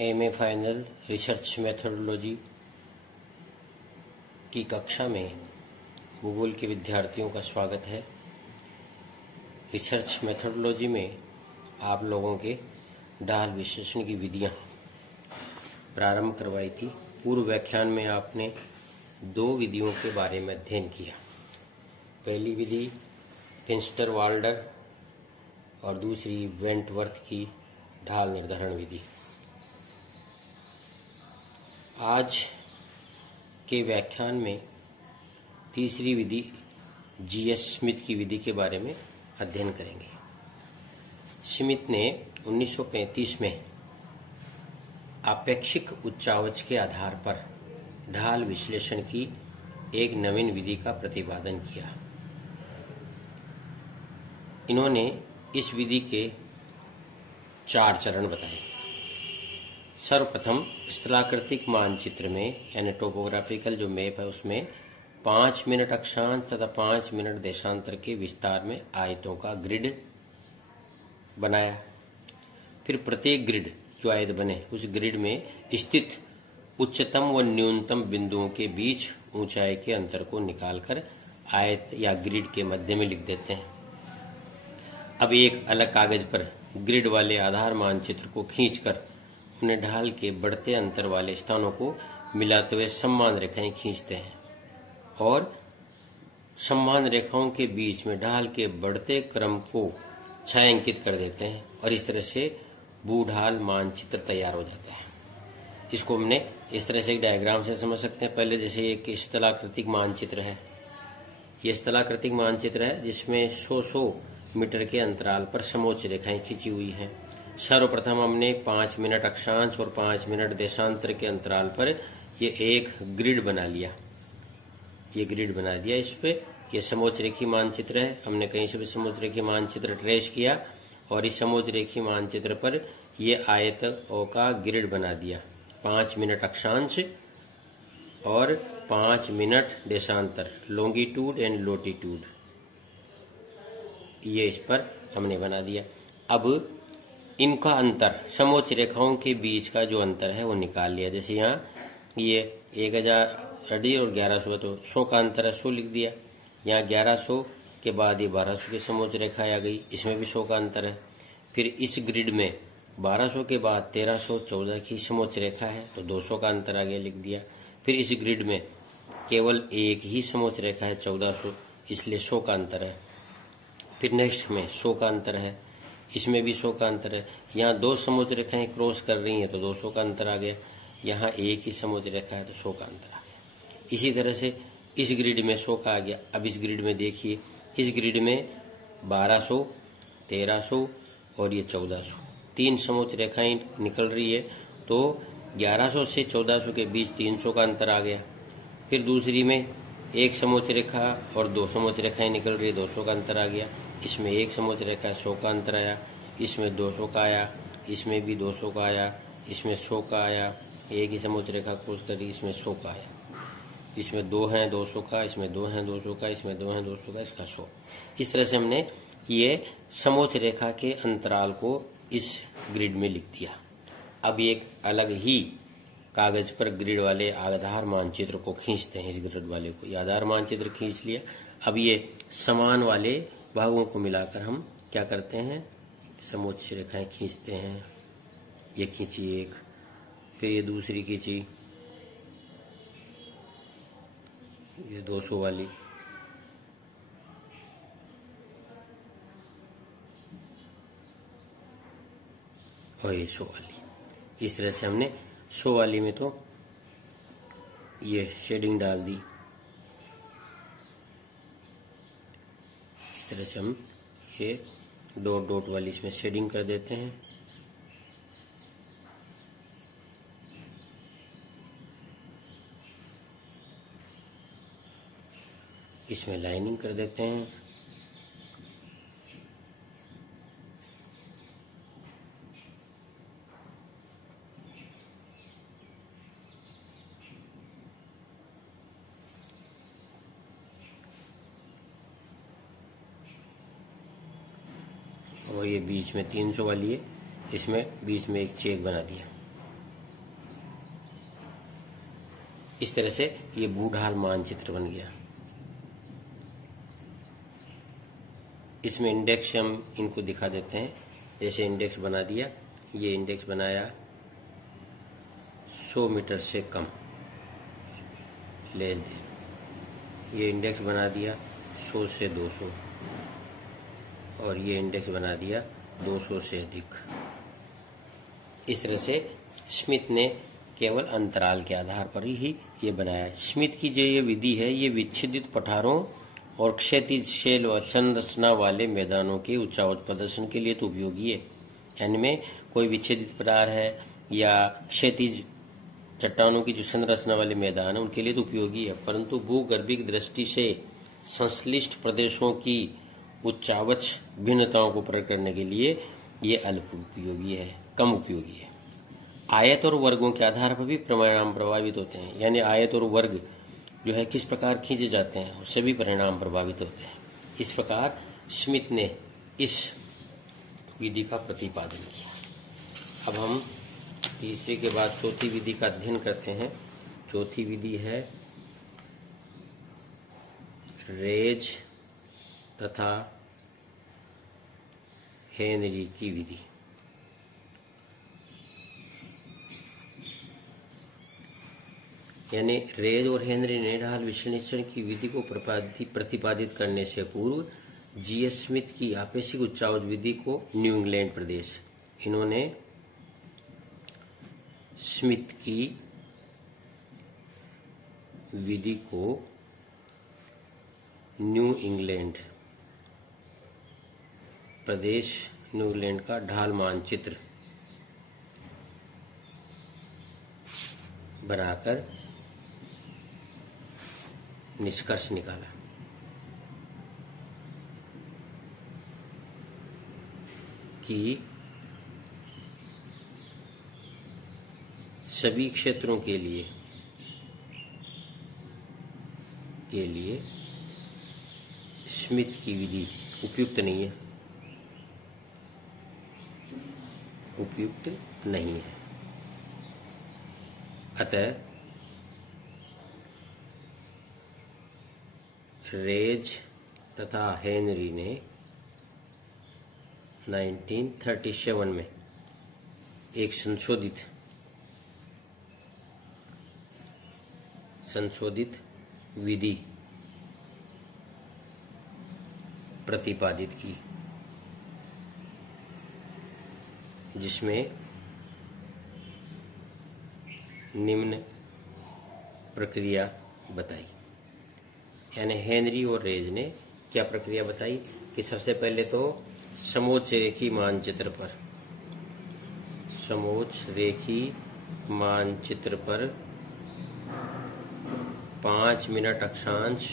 MA final research methodology की कक्षा में भूगोल के विद्यार्थियों का स्वागत है। रिसर्च मेथोडोलॉजी में आप लोगों के ढाल विश्लेषण की विधियां प्रारंभ करवाई थी। पूर्व व्याख्यान में आपने दो विधियों के बारे में अध्ययन किया। पहली विधि फिंस्टर वाल्डर और दूसरी वेंटवर्थ की ढाल निर्धारण विधि। आज के व्याख्यान में तीसरी विधि जीएस स्मिथ की विधि के बारे में अध्ययन करेंगे। स्मिथ ने 1935 में आपेक्षिक उच्चावच के आधार पर ढाल विश्लेषण की एक नवीन विधि का प्रतिपादन किया। इन्होंने इस विधि के 4 चरण बताए। सर्वप्रथम स्थलाकृतिक मानचित्र में यानी टोपोग्राफिकल जो मैप है उसमें 5 मिनट अक्षांश तथा 5 मिनट देशांतर के विस्तार में आयतों का ग्रिड बनाया। फिर प्रत्येक ग्रिड जो आयत बने उस ग्रिड में स्थित उच्चतम व न्यूनतम बिंदुओं के बीच ऊंचाई के अंतर को निकालकर आयत या ग्रिड के मध्य में लिख देते हैं। अब एक अलग कागज पर ग्रिड वाले आधार मानचित्र को खींचकर उन्हें ढाल के बढ़ते अंतर वाले स्थानों को मिलाते हुए समान रेखाएं खींचते हैं और समान रेखाओं के बीच में ढाल के बढ़ते क्रम को छायांकित कर देते हैं और इस तरह से भू-ढाल मानचित्र तैयार हो जाता है। इसको हमने इस तरह से एक डायग्राम से समझ सकते हैं। पहले जैसे एक स्थलाकृतिक मानचित्र है, ये स्थलाकृतिक मानचित्र है जिसमें 100 मीटर के अंतराल पर समोच्च रेखाएं खींची हुई हैं। सर्वप्रथम हमने 5 मिनट अक्षांश और 5 मिनट देशांतर के अंतराल पर ये एक ग्रिड बना लिया। ये ग्रिड बना दिया। इस पे ये समोच्च रेखी मानचित्र है। हमने कहीं से भी समोच्च रेखी मानचित्र ट्रेस किया और इस समोच्च रेखी मानचित्र पर ये आयतों का ग्रिड बना दिया। 5 मिनट अक्षांश और 5 मिनट देशांतर, लॉन्गिट्यूड एंड लोटिट्यूड, ये इस पर हमने बना दिया। अब इनका अंतर, समोच्च रेखाओं के बीच का जो अंतर है वो निकाल लिया। जैसे यहाँ ये 1000 अड़ी और 1100 तो 100 का अंतर है, 100 लिख दिया। यहाँ 1100 के बाद ये 1200 की समोच्च रेखा आ गई, इसमें भी 100 का अंतर है। फिर इस ग्रिड में 1200 के बाद 1314 की समोच्च रेखा है तो 200 का अंतर आ गया, लिख दिया। फिर इस ग्रिड में केवल एक ही समोच्च रेखा है 1400, इसलिए 100 का अंतर है। फिर नेक्स्ट में 100 का अंतर है, इसमें भी 100 का अंतर है। यहाँ 2 समोच्च रेखाएं क्रॉस कर रही हैं तो 200 का अंतर आ गया। यहाँ एक ही समोच्च रेखा है तो 100 का अंतर आ गया। इसी तरह से इस ग्रिड में 100 का आ गया। अब इस ग्रिड में देखिए, इस ग्रिड में 1200, 1300 और ये 1400, 3 समोच्च रेखाएं निकल रही है तो 1100 से 1400 के बीच 300 का अंतर आ गया। फिर दूसरी में एक समोच्च रेखा और 2 समोच्च रेखाएं निकल रही है, 200 का अंतर आ गया। इसमें एक समोच्च रेखा 100 का अंतर आया, इसमें 200 का आया, इसमें भी 200 का आया, इसमें 100 का आया। एक ही समोच्च रेखा क्रॉस करी, इसमें 100 का आया। इसमें 2 हैं 200 का, इसमें 2 हैं 200 का, इसमें 2 हैं 200 का, इसका 100। इस तरह से हमने ये समोच्च रेखा के अंतराल को इस ग्रिड में लिख दिया। अब एक अलग ही कागज पर ग्रिड वाले आधार मानचित्र को खींचते हैं। इस ग्रिड वाले को ये आधार मानचित्र खींच लिया। अब ये समान वाले भागों को मिलाकर हम क्या करते हैं, समोच्च रेखाएं खींचते हैं। ये खींची एक, फिर ये दूसरी खींची, ये 200 वाली, और ये 100 वाली। इस तरह से हमने 100 वाली में तो ये शेडिंग डाल दी। इस तरह से हम ये डॉट डॉट वाली इसमें शेडिंग कर देते हैं। इसमें लाइनिंग कर देते हैं। और ये बीच में 300 वाली है, इसमें बीच में एक चेक बना दिया। इस तरह से ये भूढाल मानचित्र बन गया। इसमें इंडेक्स हम इनको दिखा देते हैं। जैसे इंडेक्स बना दिया, ये इंडेक्स बनाया 100 मीटर से कम लेस देन, ये इंडेक्स बना दिया 100 से 200, और ये इंडेक्स बना दिया 200 से अधिक। इस तरह से स्मिथ ने केवल अंतराल के आधार पर ही ये बनाया। स्मिथ की जो ये विधि है, ये विच्छेदित पठारों और क्षैतिज शैल और संरचना वाले मैदानों के उच्चावच प्रदर्शन के लिए तो उपयोगी है। यानी में कोई विच्छेदित पठार है या क्षैतिज चट्टानों की जो संरचना वाले मैदान है उनके लिए तो उपयोगी है, परंतु भूगर्भिक दृष्टि से संश्लिष्ट प्रदेशों की उच्चावच भिन्नताओं को प्रकट करने के लिए ये अल्प उपयोगी है, कम उपयोगी है। आयत और वर्गों के आधार पर भी परिणाम प्रभावित होते हैं। यानी आयत और वर्ग जो है किस प्रकार खींचे जाते हैं, उससे भी परिणाम प्रभावित होते हैं। इस प्रकार स्मिथ ने इस विधि का प्रतिपादन किया। अब हम तीसरे के बाद चौथी विधि का अध्ययन करते हैं। चौथी विधि है रेज तथा हेनरी की विधि। यानी रेज और हेनरी ने ढाल विश्लेषण की विधि को प्रतिपादित करने से पूर्व जीएस स्मिथ की आपेक्षिक उच्चावच विधि को न्यू इंग्लैंड प्रदेश, इन्होंने स्मिथ की विधि को न्यू इंग्लैंड प्रदेश, न्यू इंग्लैंड का ढाल मानचित्र बनाकर निष्कर्ष निकाला कि सभी क्षेत्रों के लिए स्मिथ की विधि उपयुक्त नहीं है, उपयुक्त नहीं है। अतः रेज तथा हेनरी ने 1937 में एक संशोधित विधि प्रतिपादित की, जिसमें निम्न प्रक्रिया बताई। यानी हेनरी और रेज ने क्या प्रक्रिया बताई कि सबसे पहले तो समोच्च रेखी मानचित्र पर 5 मिनट अक्षांश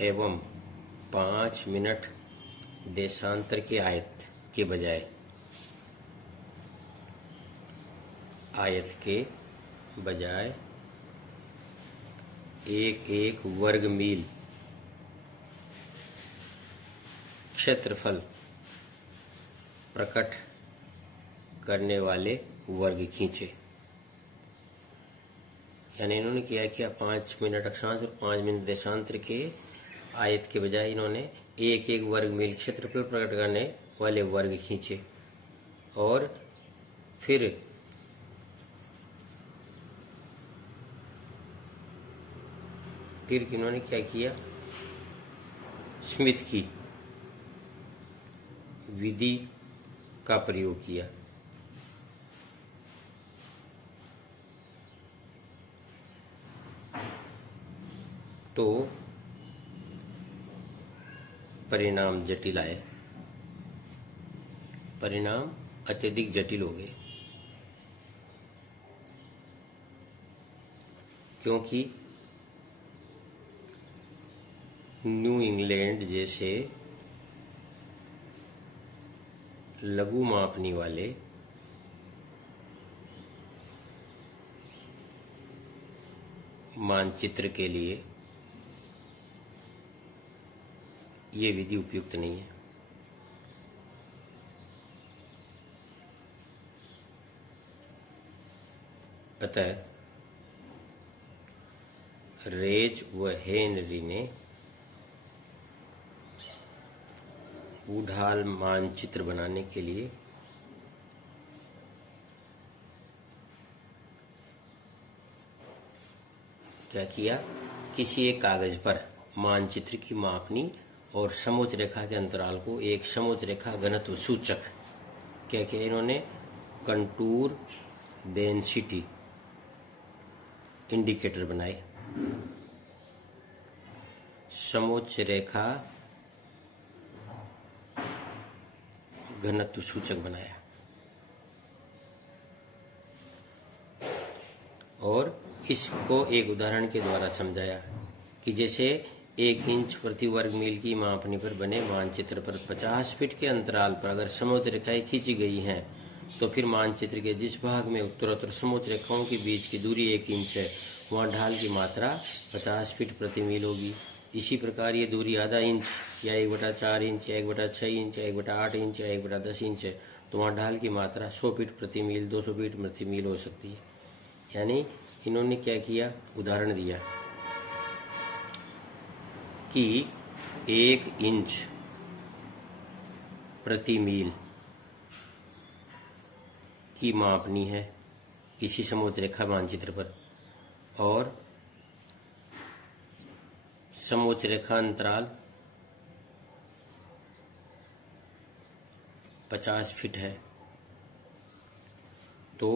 एवं 5 मिनट देशांतर के आयत के बजाय एक वर्ग मील क्षेत्रफल प्रकट करने वाले वर्ग खींचे। यानी इन्होंने किया कि 5 मिनट अक्षांश और 5 मिनट देशांतर के आयत के बजाय इन्होंने एक वर्ग मील क्षेत्रफल प्रकट करने वाले वर्ग खींचे, और फिर इन्होंने क्या किया, स्मिथ की विधि का प्रयोग किया। तो परिणाम जटिल आए, परिणाम अत्यधिक जटिल हो गए, क्योंकि न्यू इंग्लैंड जैसे लघु मापनी वाले मानचित्र के लिए ये विधि उपयुक्त नहीं है। अतः रेज व हेनरी ने बूढ़ाल मानचित्र बनाने के लिए क्या किया, किसी एक कागज पर मानचित्र की मापनी और समोच्च रेखा के अंतराल को एक समोच्च रेखा घनत्व सूचक क्या किया इन्होंने, कंटूर डेंसिटी इंडिकेटर बनाए, समोच्च रेखा घनत्व सूचक बनाया और इसको एक उदाहरण के द्वारा समझाया कि जैसे 1 इंच प्रति वर्ग मील की मापनी पर बने मानचित्र पर 50 फीट के अंतराल पर अगर समोच्च रेखाएं खींची गई हैं तो फिर मानचित्र के जिस भाग में उत्तरोत्तर समोच्च रेखाओं के बीच की दूरी 1 इंच है वहां ढाल की मात्रा 50 फीट प्रति मील होगी। इसी प्रकार ये दूरी आधा इंच या 1/4 इंच या 1/6 इंच या 1/8 इंच या 1/10 इंच है तो वहां ढाल की मात्रा 100 फीट प्रति मील 200 फीट प्रति मील हो सकती है। यानी इन्होंने क्या किया, उदाहरण दिया कि 1 इंच प्रति मील की मापनी है किसी समोच्च रेखा मानचित्र पर और समोच्च रेखा अंतराल 50 फीट है तो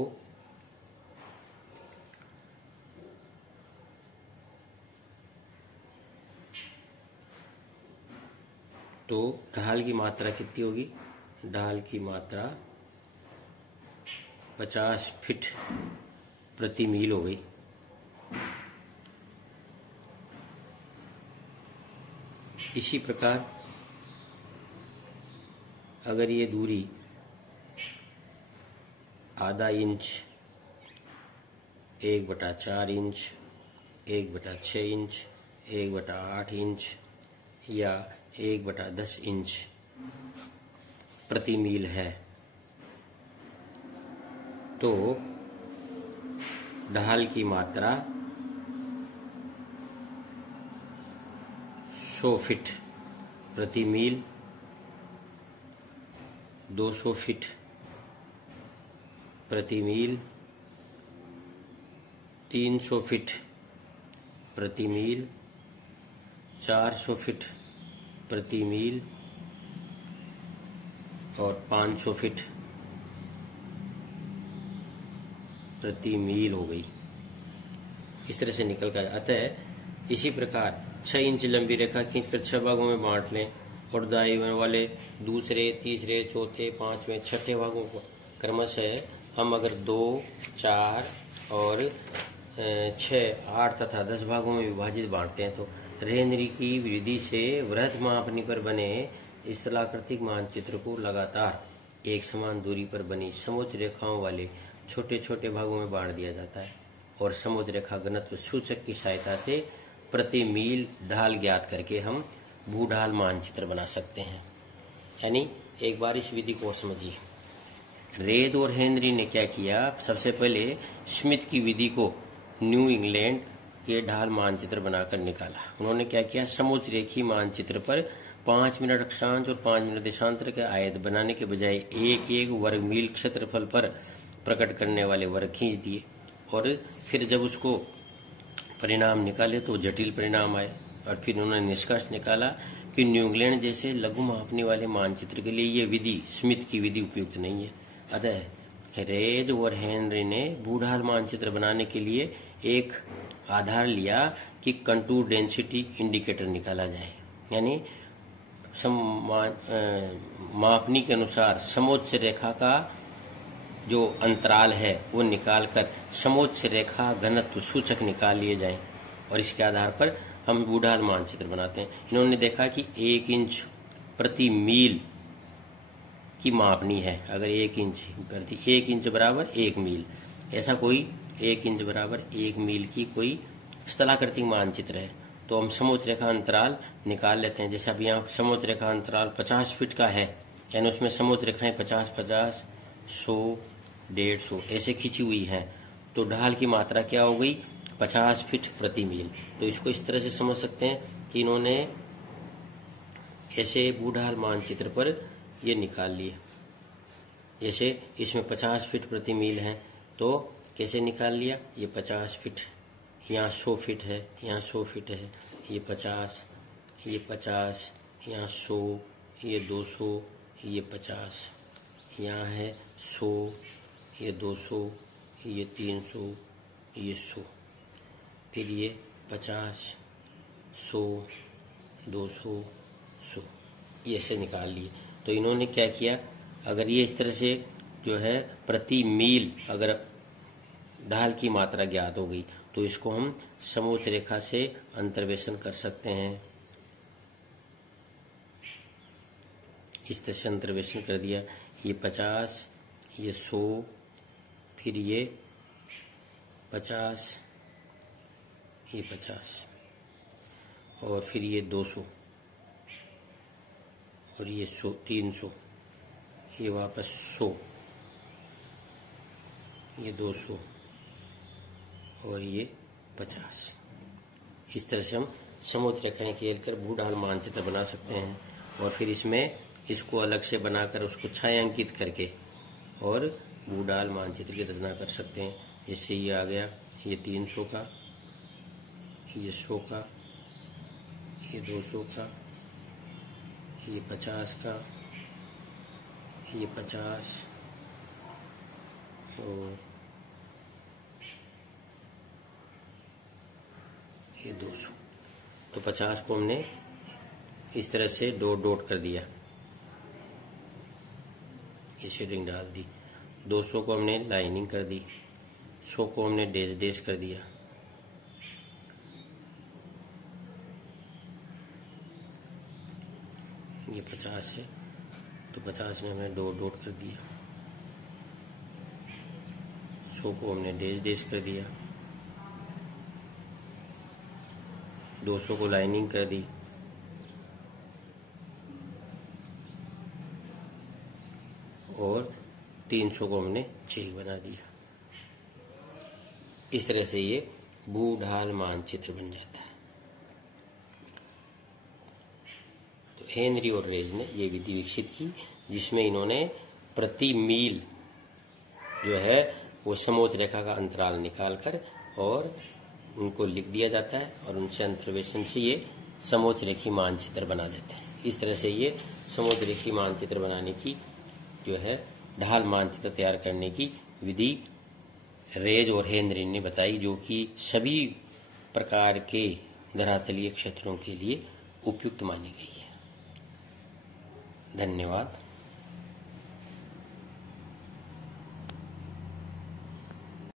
ढाल की मात्रा कितनी होगी, ढाल की मात्रा 50 फीट प्रति मील हो गई। इसी प्रकार अगर ये दूरी आधा इंच 1/4 इंच 1/6 इंच 1/8 इंच या 1/10 इंच प्रति मील है तो ढाल की मात्रा 100 फीट प्रति मील 200 फीट प्रति मील 300 फीट प्रति मील 400 फीट प्रति मील और 500 फीट प्रति मील हो गई। इस तरह से निकल कर अतः इसी प्रकार 6 इंच लंबी रेखा खींचकर 6 भागों में बांट लें और दाईं वाले दूसरे, तीसरे, चौथे, पांचवें, छठे भागों को क्रमशः हम अगर 2, 4 और 6, 8 तथा 10 भागों में विभाजित बांटते हैं तो हेनरी की विधि से वृहद मापनी पर बने स्थलाकृतिक मानचित्र को लगातार एक समान दूरी पर बनी समोच्च रेखाओं वाले छोटे छोटे भागों में बांट दिया जाता है और समोच्च रेखा घनत्व सूचक की सहायता से प्रति मील ढाल ज्ञात करके हम भूढाल मानचित्र बना सकते हैं। यानी एक बार इस विधि को समझिए। रेद और हेनरी ने क्या किया, सबसे पहले स्मिथ की विधि को न्यू इंग्लैंड के ढाल मानचित्र बनाकर निकाला। उन्होंने क्या किया, समोच्च रेखी मानचित्र पर 5 मिनट अक्षांश और 5 मिनट देशांतर के आयत बनाने के बजाय एक वर्ग मील क्षेत्रफल पर प्रकट करने वाले वर्ग खींच दिए और फिर जब उसको परिणाम निकाले तो जटिल परिणाम आए और फिर उन्होंने निष्कर्ष निकाला कि न्यू इंग्लैंड जैसे लघु मापनी वाले मानचित्र के लिए ये विधि स्मिथ की विधि उपयुक्त नहीं है। अतः रेज और हेनरी ने भूढाल मानचित्र बनाने के लिए एक आधार लिया कि कंटूर डेंसिटी इंडिकेटर निकाला जाए, यानी मापनी के अनुसार समोच्च रेखा का जो अंतराल है वो निकालकर समोच्च रेखा घनत्व सूचक निकाल लिए जाएं और इसके आधार पर हम भूढाल मानचित्र बनाते हैं। इन्होंने देखा कि 1 इंच प्रति मील की मापनी है, अगर 1 इंच बराबर 1 मील, ऐसा कोई 1 इंच बराबर 1 मील की कोई स्थलाकृतिक मानचित्र है तो हम समोच्च रेखा अंतराल निकाल लेते हैं। जैसे अब यहाँ समोच्च रेखा अंतराल 50 फीट का है, यानी उसमें समोच्च रेखाएं 50, 50, 100, 150 ऐसे खींची हुई हैं तो ढाल की मात्रा क्या हो गई, 50 फीट प्रति मील। तो इसको इस तरह से समझ सकते हैं कि इन्होंने ऐसे भूढाल मानचित्र पर ये निकाल लिए। जैसे इसमें 50 फीट प्रति मील है, तो कैसे निकाल लिया, ये 50 फीट, यहाँ 100 फीट है, यहाँ 100 फीट है, ये 50, ये 50, यहाँ 100, ये 200, ये 50, यहाँ है 100, ये 200, ये 300, ये 100, फिर ये 50, 100, 200, 100, ये ऐसे निकाल लिए। तो इन्होंने क्या किया, अगर ये इस तरह से जो है प्रति मील अगर ढाल की मात्रा ज्ञात हो गई, तो इसको हम समोच्च रेखा से अंतर्वेशन कर सकते हैं। इस तरह से अंतर्वेशन कर दिया, ये 50, ये 100, फिर ये 50, ये 50, और फिर ये 200, और ये 100, 300, ये वापस 100, ये 200, और ये 50। इस तरह से हम समोच्च रेखाएं खेलकर भूढाल मानचित्र बना सकते हैं, और फिर इसमें इसको अलग से बनाकर उसको छायांकित करके और भूढाल मानचित्र की रचना कर सकते हैं। जैसे ये आ गया, ये 300 का, ये 100 का, ये 200 का, ये 50 का, ये 50, और ये 200। तो 50 को हमने इस तरह से डॉट डॉट कर दिया, ये शेडिंग डाल दी। 200 को हमने लाइनिंग कर दी, 100 को हमने डैश डैश कर दिया, ये 50 है तो 50 में हमने डॉट डॉट कर दिया, 100 को हमने डैश डैश कर दिया, 200 को लाइनिंग कर दी, और 300 को हमने चेक बना दिया। इस तरह से ये भूढाल मानचित्र बन जाता है। तो हेनरी और रेज ने ये विधि विकसित की, जिसमें इन्होंने प्रति मील जो है वो समोच्च रेखा का अंतराल निकालकर और उनको लिख दिया जाता है, और उनसे अंतर्वेशन से ये समोच्च रेखी मानचित्र बना देते हैं। इस तरह से ये समोच्च रेखी मानचित्र बनाने की जो है ढाल मानचित्र तैयार करने की विधि रेज और हेनरी ने बताई, जो कि सभी प्रकार के धरातलीय क्षेत्रों के लिए उपयुक्त मानी गई है। धन्यवाद।